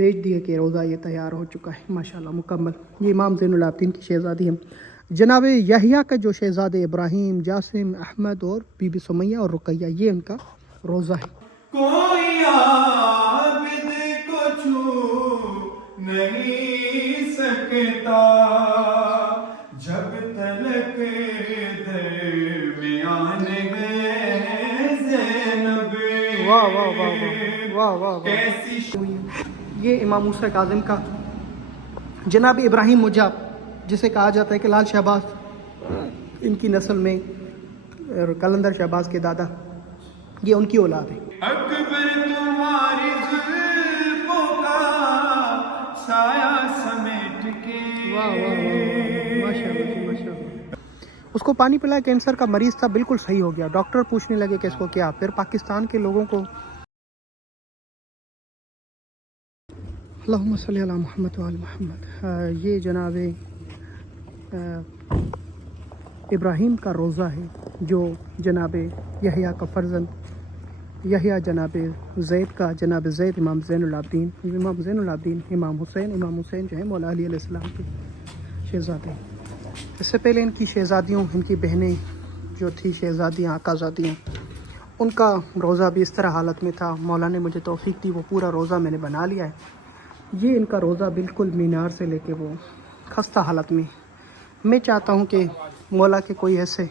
بھیج دیے کہ روزہ یہ تیار ہو چکا ہے ماشاءاللہ مکمل۔ یہ امام زین العابدین کی شہزادی ہیں جناب یحییٰ کا جو شہزادے ابراہیم، جاسم، احمد اور بی بی سمیہ اور رقیہ، یہ ان کا روزہ ہے۔ کوئی عابد کو چھو نہیں سکتا جب تلک درمیان ہے زینب۔ واہ واہ واہ واہ واہ واہ واہ۔ یہ امام موسیٰ کاظم کا جناب ابراہیم مجاب، جسے کہا جاتا ہے کہ لال شہباز ان کی نسل میں قلندر شہباز کے دادا، یہ ان کی اولاد ہے۔ اکبر تمہاری زلفوں کا سایہ سمیٹ کے۔ واہ واہ واہ ماشاءاللہ ماشاءاللہ۔ اس کو پانی پلایا، کینسر کا مریض تھا، بالکل صحیح ہو گیا۔ ڈاکٹر پوچھنے لگے کہ اس کو کیا، پھر پاکستان کے لوگوں کو اللہم صلی علی محمد وعلی محمد۔ یہ جناب ابراہیم کا روزہ ہے جو جناب یحییٰ کا فرزند یحییٰ جناب زید کا، جناب زید امام زین العابدین، امام حسین جو ہے مولا علی علیہ السلام کے شہزادے۔ اس سے پہلے ان کی شہزادیوں، ان کی بہنیں جو تھی شہزادیاں، آقازادیاں، ان کا روزہ بھی اس طرح حالت میں تھا۔ مولا نے مجھے توفیق دی، وہ پورا روزہ میں نے بنا لیا ہے۔ یہ ان کا روزہ بالکل مینار سے لے کے وہ خستہ حالت میں۔ میں چاہتا ہوں کہ مولا کے کوئی ایسے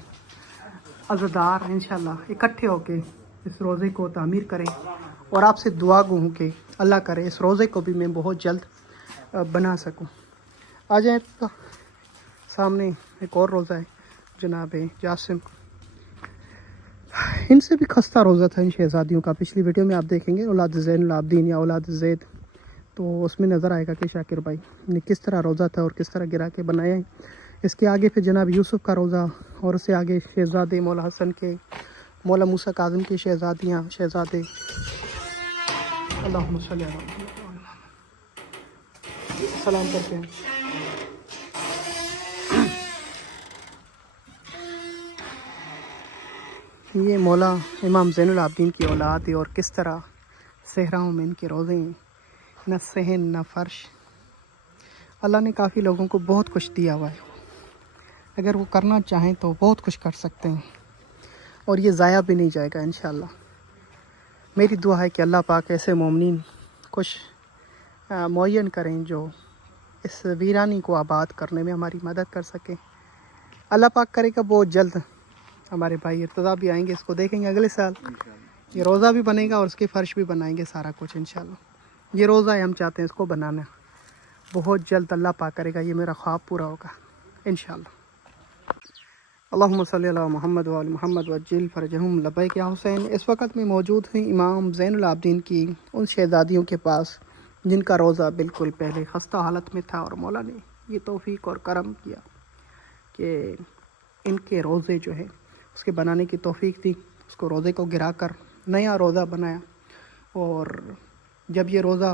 عزادار انشاءاللہ اکٹھے ہو کے اس روزے کو تعمیر کریں، اور آپ سے دعا گو ہوں کہ اللہ کرے اس روزے کو بھی میں بہت جلد بنا سکوں۔ آ جائیں تو سامنے ایک اور روزہ ہے جناب جاسم، ان سے بھی خستہ روزہ تھا ان شہزادیوں کا۔ پچھلی ویڈیو میں آپ دیکھیں گے اولاد زین العابدین یا اولاد زید، تو اس میں نظر آئے گا کہ شاکر بھائی نے کس طرح روزہ تھا اور کس طرح گرا کے بنایا ہے۔ اس کے آگے پھر جناب یوسف کا روزہ، اور اس سے آگے شہزادے مولا حسن کے، مولا موسیٰ کاظم کی شہزادیاں، شہزادے۔ اللہم صلی علی محمد۔ سلام کرتے ہیں۔ یہ مولا امام زین العابدین کی اولاد ہے، اور کس طرح صحراؤں میں ان کے روزے ہیں، نہ صحن نہ فرش۔ اللہ نے کافی لوگوں کو بہت کچھ دیا ہوا ہے، اگر وہ کرنا چاہیں تو بہت کچھ کر سکتے ہیں، اور یہ ضائع بھی نہیں جائے گا انشاءاللہ۔ میری دعا ہے کہ اللہ پاک ایسے مومنین کچھ معین کریں جو اس ویرانی کو آباد کرنے میں ہماری مدد کر سکیں۔ اللہ پاک کرے گا بہت جلد ہمارے بھائی ارتضیٰ بھی آئیں گے، اس کو دیکھیں گے اگلے سال، یہ روزہ بھی بنے گا اور اس کے فرش بھی بنائیں گے، سارا کچھ انشاءاللہ۔ یہ روزہ ہے، ہم چاہتے ہیں اس کو بنانا بہت جلد، اللہ پاک کرے گا یہ میرا خواب پورا ہوگا انشاءاللہ۔ اللہم صلی علی محمد وعلی محمد وعجل فرجہم لبیک یا حسین۔ اس وقت میں موجود ہیں امام زین العابدین کی ان شہزادیوں کے پاس جن کا روزہ بالکل پہلے خستہ حالت میں تھا، اور مولا نے یہ توفیق اور کرم کیا کہ ان کے روزے جو ہے اس کے بنانے کی توفیق دی، اس کو روزے کو گرا کر نیا روزہ بنایا۔ اور جب یہ روزہ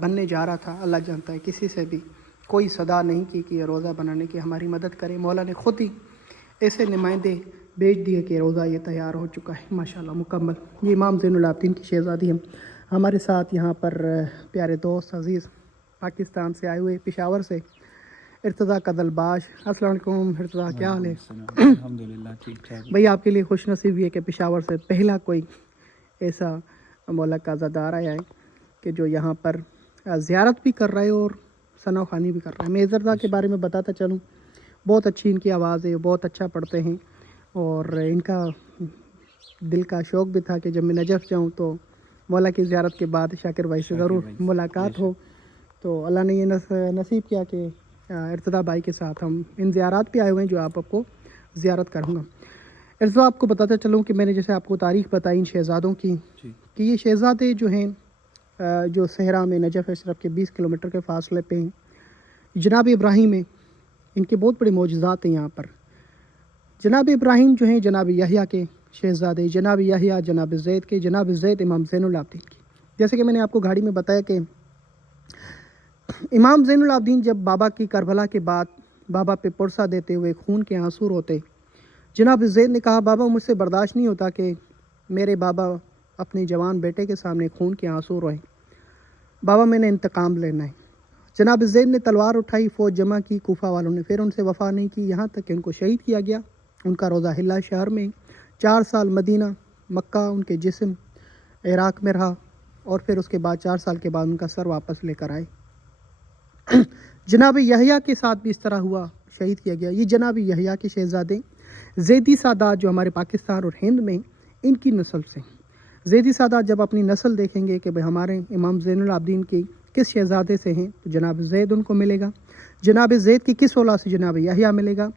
بننے جا رہا تھا، اللہ جانتا ہے کسی سے بھی کوئی صدا نہیں کی کہ یہ روزہ بنانے کی ہماری مدد کرے، مولا نے خود ہی ایسے نمائندے بھیج دیے کہ روزہ یہ تیار ہو چکا ہے ماشاءاللہ مکمل۔ یہ امام زین العابدین کی شہزادی ہیں ہمارے ساتھ یہاں پر، پیارے دوست عزیز پاکستان سے آئے ہوئے، پشاور سے، ارتضیٰ قدلباش۔ السلام علیکم ارتضیٰ، کیا حال ہے؟ الحمدللہ ٹھیک ٹھاک بھئی آپ کے لیے خوش نصیبی ہے کہ پشاور سے پہلا کوئی ایسا مولا کا عزادار آیا ہے کہ جو یہاں پر زیارت بھی کر رہا ہے اور ثنا خوانی بھی کر رہا ہے۔ میں ارتضیٰ کے بارے میں بتاتا چلوں، بہت اچھی ان کی آواز ہے، بہت اچھا پڑھتے ہیں، اور ان کا دل کا شوق بھی تھا کہ جب میں نجف جاؤں تو مولا کی زیارت کے بعد شاکر بھائی سے ضرور ملاقات ہو۔ تو اللہ نے یہ نصیب کیا کہ ارتضیٰ بھائی کے ساتھ ہم ان زیارات پہ آئے ہوئے ہیں جو آپ کو زیارت کروں گا۔ ارتضیٰ آپ کو بتاتا چلوں کہ میں نے جیسے آپ کو تاریخ بتائی ان شہزادوں کی، کہ یہ شہزادے جو ہیں جو صحرا میں نجف اشرف کے 20 کلومیٹر کے فاصلے پہ ہیں، جناب ابراہیم ہیں، ان کے بہت بڑے معجزات ہیں یہاں پر۔ جناب ابراہیم جو ہیں جناب یحییٰ کے شہزادے، جناب یحییٰ جناب زید کے، جناب زید امام زین العابدین کی۔ جیسے کہ میں نے آپ کو گاڑی میں بتایا کہ امام زین العابدین جب بابا کی کربلا کے بعد بابا پہ پرسہ دیتے ہوئے خون کے آنسو روتے، جناب زید نے کہا بابا مجھ سے برداشت نہیں ہوتا کہ میرے بابا اپنے جوان بیٹے کے سامنے خون کے آنسو روئیں۔ بابا میں نے انتقام لینا ہے۔ جناب زید نے تلوار اٹھائی، فوج جمع کی، کوفہ والوں نے پھر ان سے وفا نہیں کی، یہاں تک کہ ان کو شہید کیا گیا۔ ان کا روضہ ہلا شہر میں 4 سال مدینہ مکہ ان کے جسم عراق میں رہا، اور پھر اس کے بعد 4 سال کے بعد ان کا سر واپس لے کر آئے۔ جناب یحییٰ کے ساتھ بھی اس طرح ہوا، شہید کیا گیا۔ یہ جناب یحییٰ کے شہزادے زیدی سادات جو ہمارے پاکستان اور ہند میں ان کی نسل سے ہیں۔ زیدی سادات جب اپنی نسل دیکھیں گے کہ بھئی ہمارے امام زین العابدین کی کس شہزادے سے ہیں، تو جناب زید ان کو ملے گا۔ جناب زید کی کس اولاد سے جناب یحییٰ ملے گا۔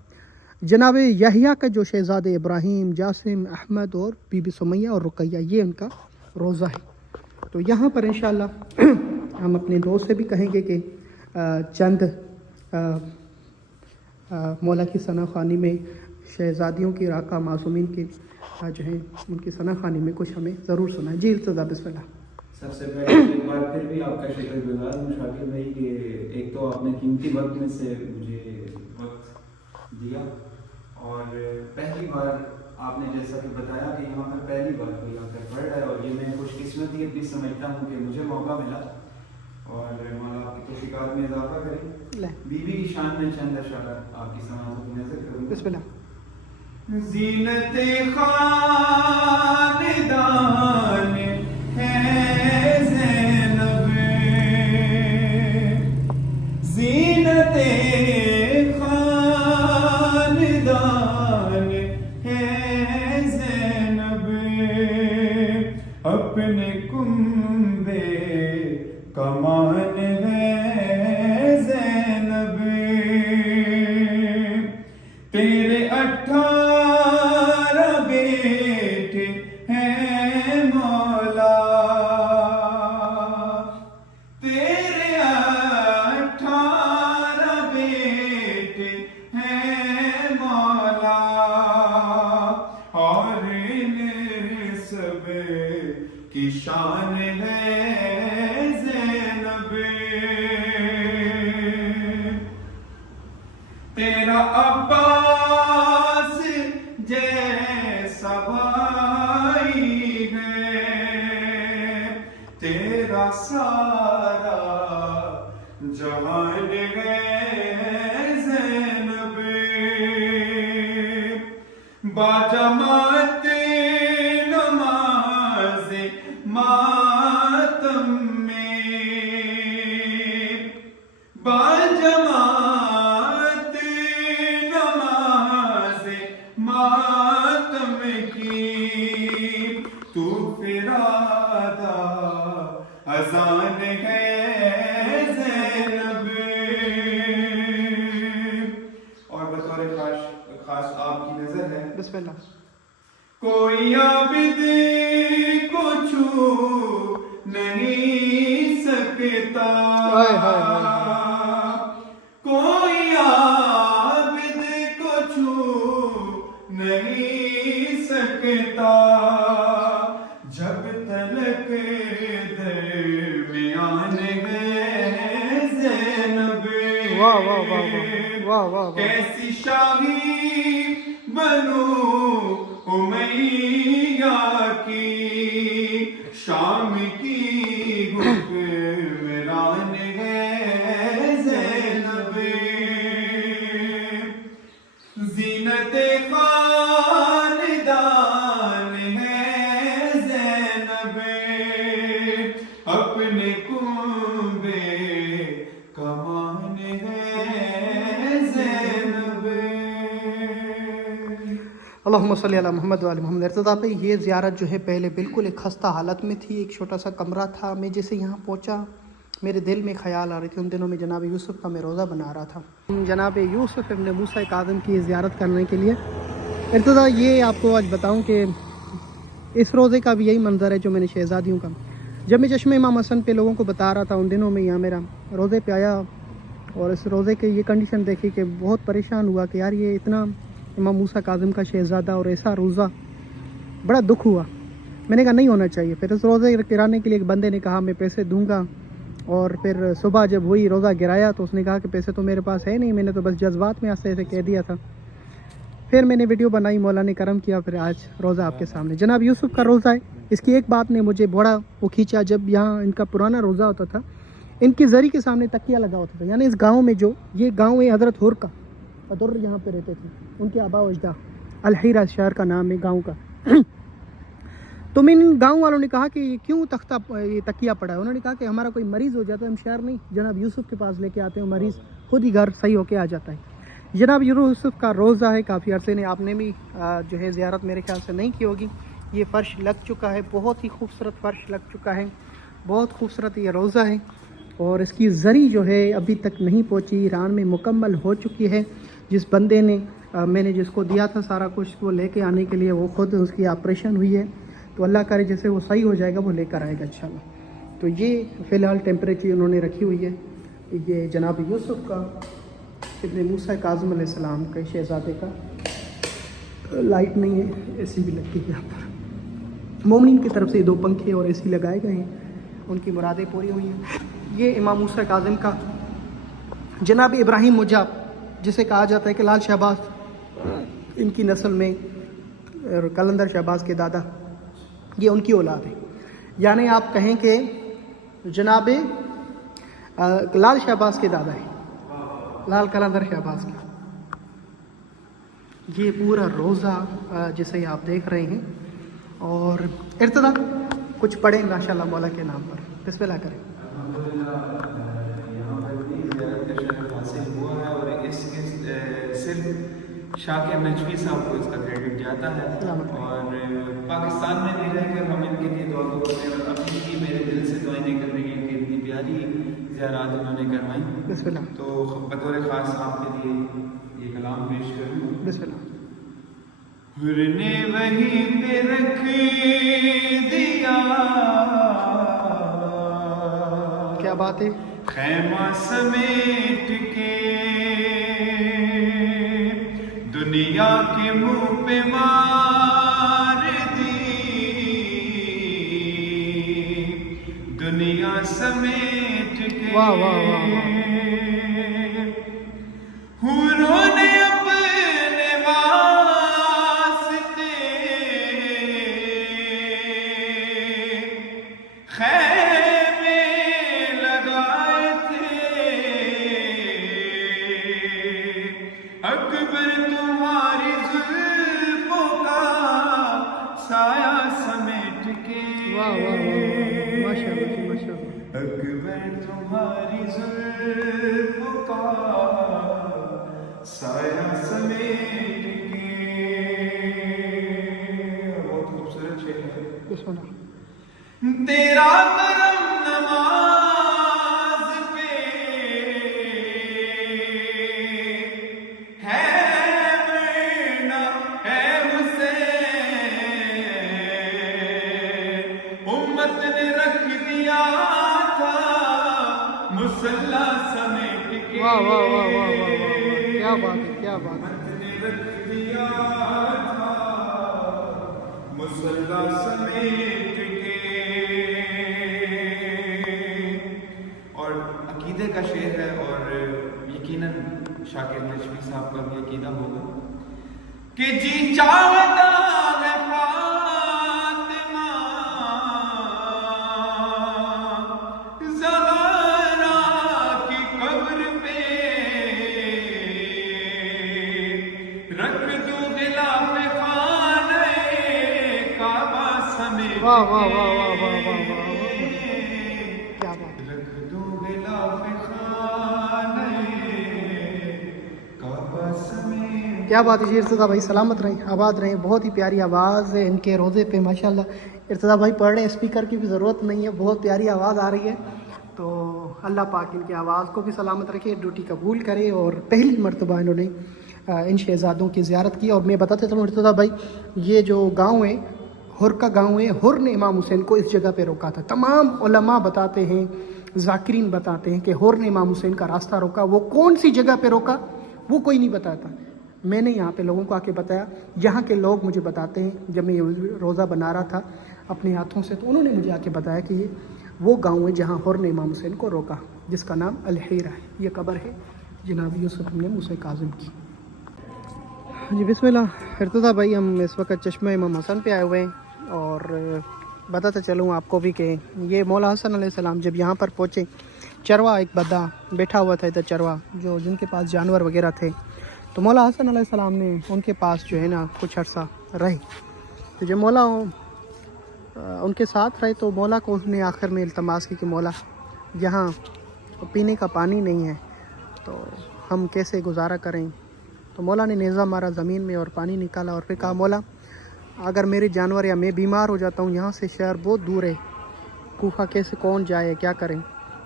جناب یحییٰ کا جو شہزادے ابراہیم، جاسم، احمد اور بی بی سمیہ اور رقیہ، یہ ان کا روضہ ہے۔ تو یہاں پر انشاءاللہ ہم اپنے دوست سے بھی کہیں گے کہ چند مولا کی ثنا خوانی میں شہزادیوں کی راکہ معصومین کی جو ہیں ان کی ثنا خوانی میں کچھ ہمیں ضرور سنائیں۔ جی ارتضیٰ بسم اللہ۔ سب سے پہلے ایک بار پھر بھی آپ کا شکر گزار ہوں شاکر بھائی کہ ایک تو آپ نے قیمتی وقت میں سے مجھے وقت دیا، اور پہلی بار آپ نے جیسا کہ بتایا کہ یہاں پر پہلی بار کوئی آ کر پڑھ رہا ہے، اور یہ میں خوش قسمتی اپنی سمجھتا ہوں کہ مجھے موقع ملا، اور مولا آپ کی توفیقات میں اضافہ کریں۔ بیوی کی شان میں چند اشعار آپ کی سماعتوں کی نظر کروں۔ بسم اللہ۔ زینت خاندان ہے زینب، زینت خاندان ہے زینب، اپنے کنبے کمان ہے زینب، تیرے 18 بیٹے ہیں مولا، تیرے 18 بیٹے ہیں مولا، اور ان سب کی شان ہے زینب، تیرا عباس جیسا بھائی ہے، تیرا سارا جہان ہے زینب، باجماعت نماز ماتم میں، باجماعت نماز ماتم کی، تو فرادہ اذان ہے زینب، اور بطور خاص آپ کی نظر ہے۔ بسم اللہ۔ کوئی عابد کو چھو نہیں سکتا، کوئی عابد کو چھو نہیں سکتا، جب تلک درمیان ہے زینب، واہ واہ واہ واہ واہ واہ۔ کیسی شاہی بنو امیہ کی، شام کی حکمران ہے زینب، زینت خاندان ہے زینب، اپنے کنبے کمان ہے زینب۔ اللہم صلی علی محمد و علی محمد۔ ارتضیٰ پہ یہ زیارت جو ہے پہلے بالکل ایک خستہ حالت میں تھی، ایک چھوٹا سا کمرہ تھا۔ میں جیسے یہاں پہنچا میرے دل میں خیال آ رہی تھی، ان دنوں میں جناب یوسف کا میں روزہ بنا رہا تھا، جناب یوسف ابن موسیٰ کاظم کی زیارت کرنے کے لیے۔ ارتضیٰ یہ آپ کو آج بتاؤں کہ اس روزے کا بھی یہی منظر ہے جو میں نے شہزادیوں کا، جب میں چشمہ امام حسن پہ لوگوں کو بتا رہا تھا، ان دنوں میں یہاں میرا روزے پہ آیا، اور اس روزے کی یہ کنڈیشن دیکھی کہ بہت پریشان ہوا کہ یار یہ اتنا امام موسیٰ کاظم کا شہزادہ اور ایسا روزہ، بڑا دکھ ہوا۔ میں نے کہا نہیں ہونا چاہیے۔ پھر اس روزے گرانے کے لیے ایک بندے نے کہا میں پیسے دوں گا، اور پھر صبح جب ہوئی روزہ گرایا تو اس نے کہا کہ پیسے تو میرے پاس ہے نہیں، میں نے تو بس جذبات میں ایسے کہہ دیا تھا۔ پھر میں نے ویڈیو بنائی، مولا نے کرم کیا، پھر آج روزہ آپ کے سامنے جناب یوسف کا روزہ ہے۔ اس کی ایک بات نے مجھے بڑا وہ کھینچا، جب یہاں ان کا پرانا روزہ ہوتا تھا ان کی زری کے سامنے تکیہ لگا ہوتا تھا، یعنی اس گاؤں میں جو یہ گاؤں ہے حضرت حر کا ادر یہاں پہ رہتے تھے، ان کے آبا و اجداد، الحیرہ شہر کا نام ہے گاؤں کا۔ تو میں ان گاؤں والوں نے کہا کہ یہ کیوں یہ تکیہ پڑا ہے؟ انہوں نے کہا کہ ہمارا کوئی مریض ہو جاتا ہے ہم شہر نہیں جناب یوسف کے پاس لے کے آتے ہیں، مریض خود ہی گھر صحیح ہو کے آ جاتا ہے۔ جناب یوسف کا روزہ ہے، کافی عرصے نے آپ نے بھی جو ہے زیارت میرے خیال سے نہیں کی ہوگی۔ یہ فرش لگ چکا ہے، بہت ہی خوبصورت فرش لگ چکا ہے، بہت خوبصورت یہ روزہ ہے، اور اس کی زری جو ہے ابھی تک نہیں پہنچی، ایران میں مکمل ہو چکی ہے۔ جس بندے نے میں نے جس کو دیا تھا سارا کچھ وہ لے کے آنے کے لیے، وہ خود اس کی آپریشن ہوئی ہے، تو اللہ کرے جیسے وہ صحیح ہو جائے گا وہ لے کر آئے گا انشاءاللہ۔ تو یہ فی الحال ٹیمپریچر انہوں نے رکھی ہوئی ہے، یہ جناب یوسف کا ابن موسیٰ کاظم علیہ السلام کے شہزادے کا۔ لائٹ نہیں ہے، اے سی بھی لگتی ہے یہاں پر، مومنین کی طرف سے 2 پنکھے اور اے سی لگائے گئے ہیں، ان کی مرادیں پوری ہوئی ہیں۔ یہ امام موسیٰ کاظم کا جناب ابراہیم مجاب، جسے کہا جاتا ہے کہ لال شہباز ان کی نسل میں، قلندر شہباز کے دادا، یہ ان کی اولاد ہے، یعنی آپ کہیں کہ جناب لال شہباز کے دادا ہے، لال قلندر شہباز کے۔ یہ پورا روزہ جسے آپ دیکھ رہے ہیں، اور ارتدا کچھ پڑھیں ماشاءاللہ مولا کے نام پر، بسم اللہ کریں۔ یہاں پر بھی زیارت کا شرف حاصل ہوا ہے، اور اس کے صرف شاہ کے نجوی صاحب کو اس کا کریڈٹ جاتا ہے، اور پاکستان میں بھی رہ کر ہم ان کے لیے دعا کرتے ہیں، اور ابھی بھی میرے دل سے دعائیں نکل رہی ہیں کہ اتنی پیاری زیارات انہوں نے کروائی۔ بسم اللہ۔ تو بطور خاص آپ کے لیے یہ کلام پیش کروں۔ بسم اللہ۔ حر نے وہیں پہ رکھ دیا کیا بات ہے، خیمہ سمیٹ کے، دنیا کے منہ پہ مار دی، دنیا سمیٹ کے۔ واہ واہ واہ واہ۔ حوروں نے اپنے واسطے خیمے لگائے تھے، اکبر تمہاری زلفوں کا سایہ سمیٹ کے، واہ واہ واہ، ماشاء اللہ ماشاء اللہ۔ اکبر تمہاری زلفوں کا سایہ سمیٹ کے۔ بہت خوبصورت شعر ہے۔ بسم اللہ۔ تیرا کرم نماز پہ ہے، ورنہ ہے حسین، امت نے رکھ دیا تھا مصلی سمیٹ کے۔ واہ واہ واہ واہ واہ واہ، کیا بات ہے کیا بات ہے۔ امت نے رکھ دیا تھا مصلی سمیٹ کے۔ اور عقیدے کا شعر ہے، اور یقیناً شاکر نجوی صاحب کا بھی عقیدہ ہوگا کہ جی چاہتا ہے فاطمہ زہرا کی قبر پہ، رکھ دوں غلاف خانہ کعبہ سمیٹ واہ واہ واہ واہ واہ واہ واہ، کیا بات ہے۔ رکھ دوں غلاف خانہ کعبہ سمیٹ۔ کیا بات ہے جی، ارتضیٰ بھائی سلامت رہیں، آباد رہیں، بہت ہی پیاری آواز ہے ان کے روزے پہ ماشاءاللہ۔ ارتضیٰ بھائی پڑھ رہے ہیں، اسپیکر کی بھی ضرورت نہیں ہے، بہت پیاری آواز آ رہی ہے، تو اللہ پاک ان کی آواز کو بھی سلامت رکھے، ڈیوٹی قبول کرے۔ اور پہلی مرتبہ انہوں نے ان شہزادوں کی زیارت کی۔ اور میں بتاتا چلوں ارتضیٰ بھائی، یہ جو گاؤں ہے حر کا گاؤں ہے، حر نے امام حسین کو اس جگہ پہ روکا تھا۔ تمام علماء بتاتے ہیں، ذاکرین بتاتے ہیں کہ حر نے امام حسین کا راستہ روکا۔ وہ کون سی جگہ پہ روکا وہ کوئی نہیں بتاتا، میں نے یہاں پہ لوگوں کو آ کے بتایا، یہاں کے لوگ مجھے بتاتے ہیں، جب میں یہ روزہ بنا رہا تھا اپنے ہاتھوں سے تو انہوں نے مجھے آ کے بتایا کہ یہ وہ گاؤں ہے جہاں حر نے امام حسین کو روکا، جس کا نام الحیرہ ہے۔ یہ قبر ہے جناب یوسف ابن موسیٰ کاظم کی۔ جی بسم اللہ. ارتضیٰ بھائی ہم اس وقت چشمہ امام حسن پہ آئے ہوئے ہیں اور بتاتا چلوں آپ کو بھی کہ یہ مولا حسن علیہ السلام جب یہاں پر پہنچے، چروا ایک بندہ بیٹھا ہوا تھا ادھر، چروا جن کے پاس جانور وغیرہ تھے، تو مولا حسن علیہ السلام نے ان کے پاس جو ہے نا کچھ عرصہ رہے. تو جب مولا ان کے ساتھ رہے تو مولا کو انہوں نے آخر میں التماس کی کہ مولا یہاں پینے کا پانی نہیں ہے تو ہم کیسے گزارا کریں. تو مولا نے نیزہ مارا زمین میں اور پانی نکالا اور پھر کہا مولا اگر میرے جانور یا میں بیمار ہو جاتا ہوں، یہاں سے شہر بہت دور ہے، کوفہ کیسے کون جائے کیا کریں.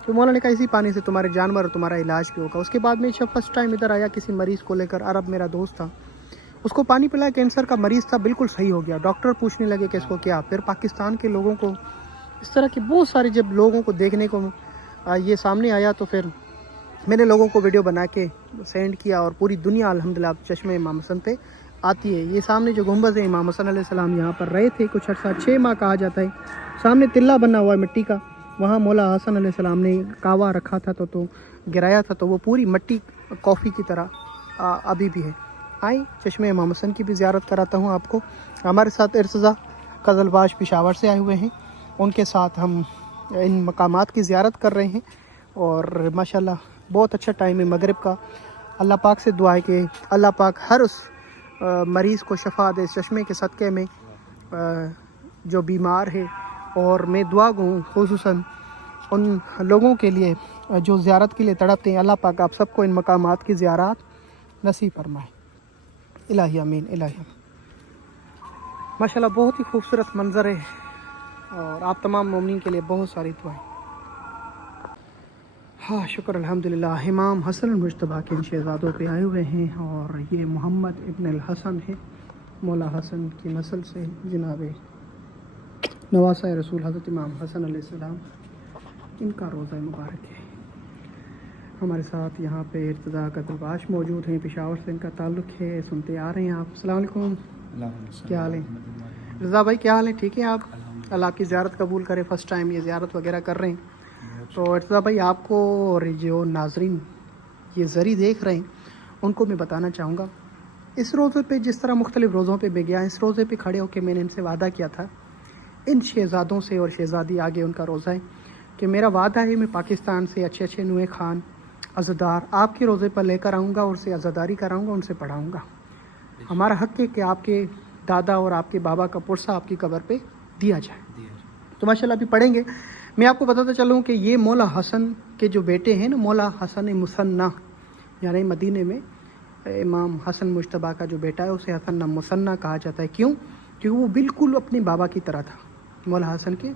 تو مولا نے کہا اسی پانی سے تمہارے جانور اور تمہارا علاج بھی ہوگا. اس کے بعد میں جب فرسٹ ٹائم ادھر آیا کسی مریض کو لے کر، عرب میرا دوست تھا، اس کو پانی پلایا، کینسر کا مریض تھا، بالکل صحیح ہو گیا. ڈاکٹر پوچھنے لگے کہ اس کو کیا. پھر پاکستان کے لوگوں کو اس طرح کے بہت سارے جب لوگوں کو دیکھنے کو یہ سامنے آیا تو پھر میں نے لوگوں کو ویڈیو بنا کے سینڈ کیا اور پوری دنیا الحمدللہ چشمہ امام حسن پہ آتی ہے. یہ سامنے جو گنبد ہے، امام حسن علیہ السلام یہاں پر رہے تھے کچھ عرصہ، 6 ماہ کہا جاتا ہے. سامنے تلہ بنا ہوا ہے مٹی کا، وہاں مولا حسن علیہ السلام نے کعوہ رکھا تھا تو گرایا تھا، تو وہ پوری مٹی کافی کی طرح ابھی بھی ہے. آئیں چشمہ امام حسن کی بھی زیارت کراتا ہوں آپ کو. ہمارے ساتھ ارتضیٰ قزل باش پشاور سے آئے ہوئے ہیں، ان کے ساتھ ہم ان مقامات کی زیارت کر رہے ہیں اور ماشاءاللہ بہت اچھا ٹائم ہے مغرب کا. اللہ پاک سے دعا ہے کہ اللہ پاک ہر اس مریض کو شفا دے چشمے کے صدقے میں جو بیمار ہے. اور میں دعا گو ہوں خصوصاً ان لوگوں کے لیے جو زیارت کے لیے تڑپتے ہیں. اللہ پاک آپ سب کو ان مقامات کی زیارات نصیب فرمائے. الہی امین الہی امین. ماشاءاللہ بہت ہی خوبصورت منظر ہے اور آپ تمام مومنین کے لیے بہت ساری دعائیں. ہاں شکر الحمدللہ. امام حسن المجتبیٰ کے ان شہزادوں پہ آئے ہوئے ہیں اور یہ محمد ابن الحسن ہے، مولا حسن کی نسل سے جناب نواسہ رسول حضرت امام حسن علیہ السلام، ان کا روضہ مبارک ہے. ہمارے ساتھ یہاں پہ ارتضیٰ قزل باش موجود ہیں، پشاور سے ان کا تعلق ہے، سنتے آ رہے ہیں آپ. السلام علیکم، کیا حال ہے؟ رضا بھائی کیا حال ہے؟ ٹھیک ہے آپ؟ اللہ آپ کی زیارت قبول کرے. فرسٹ ٹائم یہ زیارت وغیرہ کر رہے ہیں. تو ارتضیٰ بھائی آپ کو اور جو ناظرین یہ زری دیکھ رہے ہیں ان کو میں بتانا چاہوں گا، اس روزے پہ جس طرح مختلف روزوں پہ میں گیا، اس روزے پہ کھڑے ہو کے میں نے ان سے وعدہ کیا تھا، ان شہزادوں سے اور شہزادی آگے ان کا روزہ ہے کہ میرا وعدہ ہے میں پاکستان سے اچھے اچھے نوے خان عزادار آپ کے روزے پر لے کر آؤں گا اور ان سے عزاداری کراؤں گا، ان سے پڑھاؤں گا. ہمارا حق ہے کہ آپ کے دادا اور آپ کے بابا کا پرسہ آپ کی قبر پہ دیا جائے. تو ماشاءاللہ ابھی پڑھیں گے. میں آپ کو بتاتا چلوں کہ یہ مولا حسن کے جو بیٹے ہیں نا، مولا حسن مثنیٰ، یعنی مدینے میں امام حسن مجتبیٰ کا جو بیٹا ہے اسے حسن مثنیٰ کہا جاتا ہے. کیوں؟ کیونکہ وہ بالکل اپنے بابا کی طرح تھا. مولا حسن کے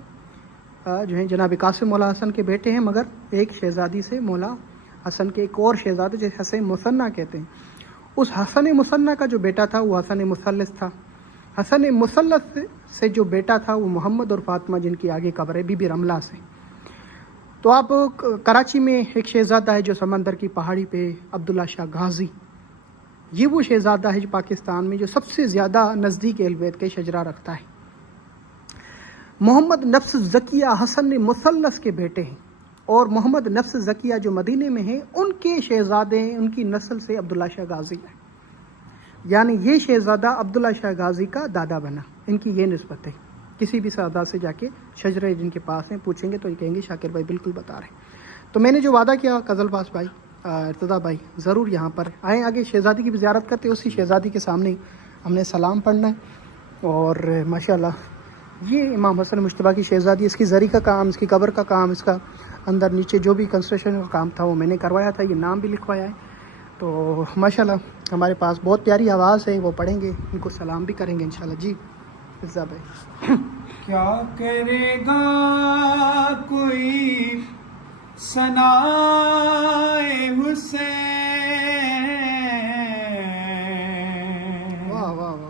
جو ہیں جناب قاسم مولا حسن کے بیٹے ہیں، مگر ایک شہزادی سے مولا حسن کے ایک اور شہزادے جسے حسن مثنیٰ کہتے ہیں، اس حسن مثنیٰ کا جو بیٹا تھا وہ حسن مثلث تھا. حسن مثلث سے جو بیٹا تھا وہ محمد اور فاطمہ، جن کی آگے قبر ہے بی بی رملہ سے. تو آپ کراچی میں ایک شہزادہ ہے جو سمندر کی پہاڑی پہ عبداللہ شاہ غازی، یہ وہ شہزادہ ہے جو پاکستان میں جو سب سے زیادہ نزدیک اہل بیت کے شجرہ رکھتا ہے. محمد نفس زکیہ حسن مثلث کے بیٹے ہیں، اور محمد نفس زکیہ جو مدینے میں ہیں ان کے شہزادے ہیں، ان کی نسل سے عبداللہ شاہ غازی ہے. یعنی یہ شہزادہ عبداللہ شاہ غازی کا دادا بنا. ان کی یہ نسبت ہے. کسی بھی سادہ سے جا کے شجرے جن کے پاس ہیں پوچھیں گے تو یہ کہیں گے شاکر بھائی بالکل بتا رہے ہیں. تو میں نے جو وعدہ کیا قزل باش بھائی، ارتضیٰ بھائی ضرور یہاں پر آئیں. آگے شہزادی کی بھی زیارت کرتے، اسی شہزادی کے سامنے ہم نے سلام پڑھنا ہے. اور ماشاءاللہ یہ امام حسن مجتبیٰ کی شہزادی، اس کی زری کا کام، اس کی قبر کا کام، اس کا اندر نیچے جو بھی کنسٹرکشن کا کام تھا وہ میں نے کروایا تھا. یہ نام بھی لکھوایا ہے. تو ماشاءاللہ ہمارے پاس بہت پیاری آواز ہے، وہ پڑھیں گے، ان کو سلام بھی کریں گے انشاءاللہ. جی ارتضیٰ بھائی. کیا کرے گا کوئی ثنائے حسین، واہ واہ واہ واہ.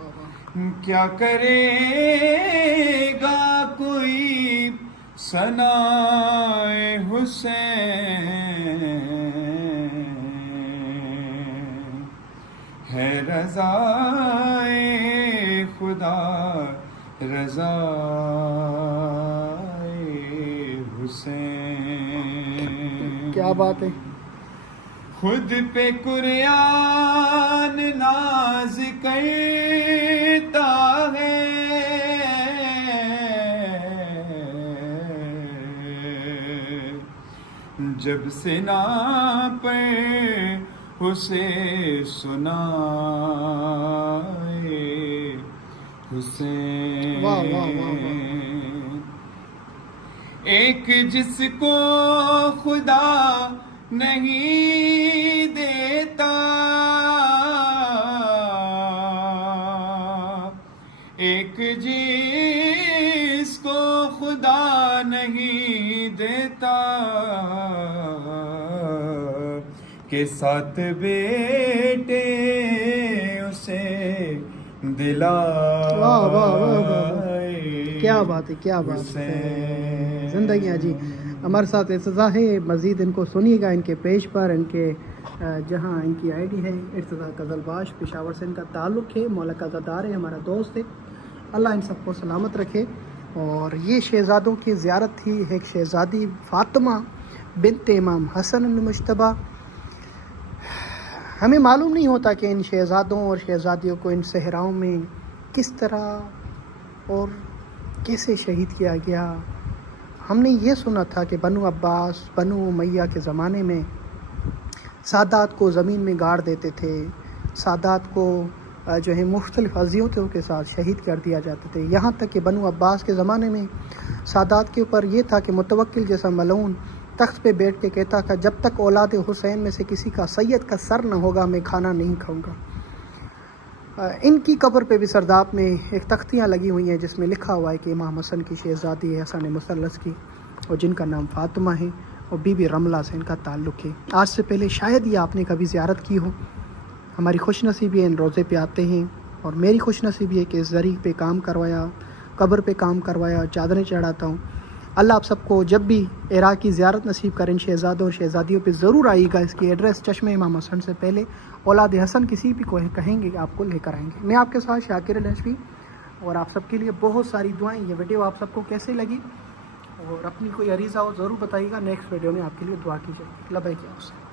کیا کرے گا کوئی ثنائے حسین، ہے رضائے خدا رضائے حسین. کیا بات ہے. خود پہ قرآن ناز کرتا ہے، جب سنا پر اسے سنائے حسین۔ واہ واہ واہ واہ۔ ایک جس کو خدا نہیں دیتا، ایک جس کو خدا نہیں دیتا، کہ 7 بیٹے اسے دلائے۔ واہ واہ واہ واہ، کیا بات ہے، کیا بات ہے، زندگیاں جی ہمارے ساتھ ارتضیٰ ہے۔ مزید ان کو سنیے گا، ان کے پیج پر، ان کے جہاں ان کی آئی ڈی ہے ارتضیٰ قزلباش، پشاور سے ان کا تعلق ہے، مولکہ زدار ہے، ہمارا دوست ہے۔ اللہ ان سب کو سلامت رکھے۔ اور یہ شہزادوں کی زیارت تھی، ایک شہزادی فاطمہ بنت امام حسن المجتبیٰ۔ ہمیں معلوم نہیں ہوتا کہ ان شہزادوں اور شہزادیوں کو ان صحراؤں میں کس طرح اور کیسے شہید کیا گیا۔ ہم نے یہ سنا تھا کہ بنو عباس، بنو امیہ کے زمانے میں سادات کو زمین میں گاڑ دیتے تھے، سادات کو جو ہے مختلف اذیتوں کے ساتھ شہید کر دیا جاتے تھے، یہاں تک کہ بنو عباس کے زمانے میں سادات کے اوپر یہ تھا کہ متوکل جیسا ملعون تخت پہ بیٹھ کے کہتا تھا جب تک اولاد حسین میں سے کسی کا سید کا سر نہ ہوگا میں کھانا نہیں کھاؤں گا۔ ان کی قبر پہ بھی سرداب میں ایک تختیاں لگی ہوئی ہیں جس میں لکھا ہوا ہے کہ امام حسن کی شہزادی ہے، حسن مثلث کی، اور جن کا نام فاطمہ ہے، اور بی بی رملہ سے ان کا تعلق ہے۔ آج سے پہلے شاید یہ آپ نے کبھی زیارت کی ہو۔ ہماری خوش نصیبی ہے ان روزے پہ آتے ہیں، اور میری خوش نصیبی ہے کہ اس زری پہ کام کروایا، قبر پہ کام کروایا، چادریں چڑھاتا ہوں۔ اللہ آپ سب کو جب بھی عراق کی زیارت نصیب کریں، شہزادوں اور شہزادیوں پہ ضرور آئیے گا۔ اس کی ایڈریس چشمہ امام حسن سے پہلے اولاد حسن کسی بھی کو کہیں گے آپ کو لے کر آئیں گے۔ میں آپ کے ساتھ شاکر الحشوی، اور آپ سب کے لیے بہت ساری دعائیں۔ یہ ویڈیو آپ سب کو کیسے لگی، اور اپنی کوئی عریضہ ہو ضرور بتائیے گا، نیکسٹ ویڈیو میں آپ کے لیے دعا کی جائے گی۔ لبیک یا حسین۔